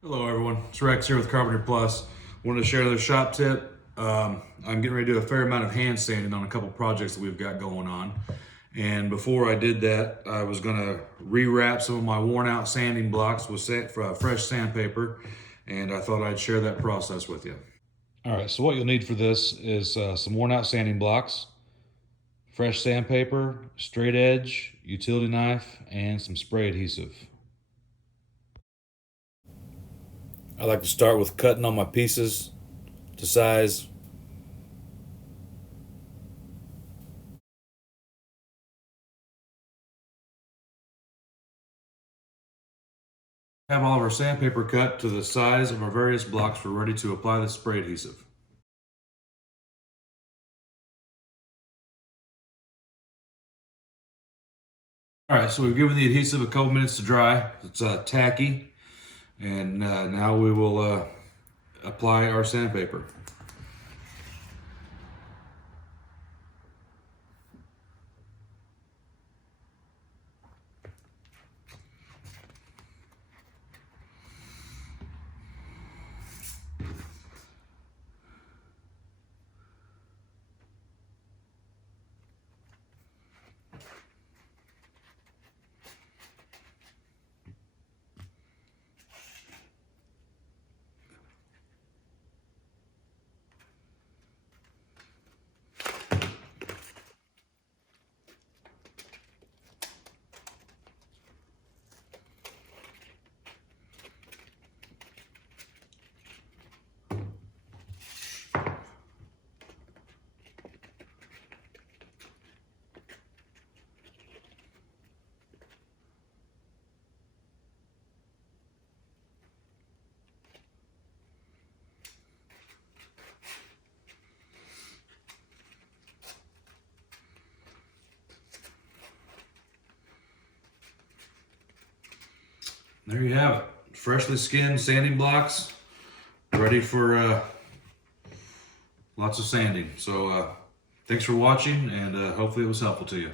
Hello everyone, it's Rex here with Carpenter Plus. Wanted to share this shop tip. I'm getting ready to do a fair amount of hand sanding on a couple projects that we've got going on. And before I did that, I was gonna rewrap some of my worn out sanding blocks with fresh sandpaper. And I thought I'd share that process with you. All right, so what you'll need for this is some worn out sanding blocks, fresh sandpaper, straight edge, utility knife, and some spray adhesive. I like to start with cutting on my pieces to size. Have all of our sandpaper cut to the size of our various blocks. We're ready to apply the spray adhesive. All right, so we've given the adhesive a couple minutes to dry. It's tacky, and now we will apply our sandpaper. There you have it. Freshly skinned sanding blocks, ready for lots of sanding. So thanks for watching, and hopefully it was helpful to you.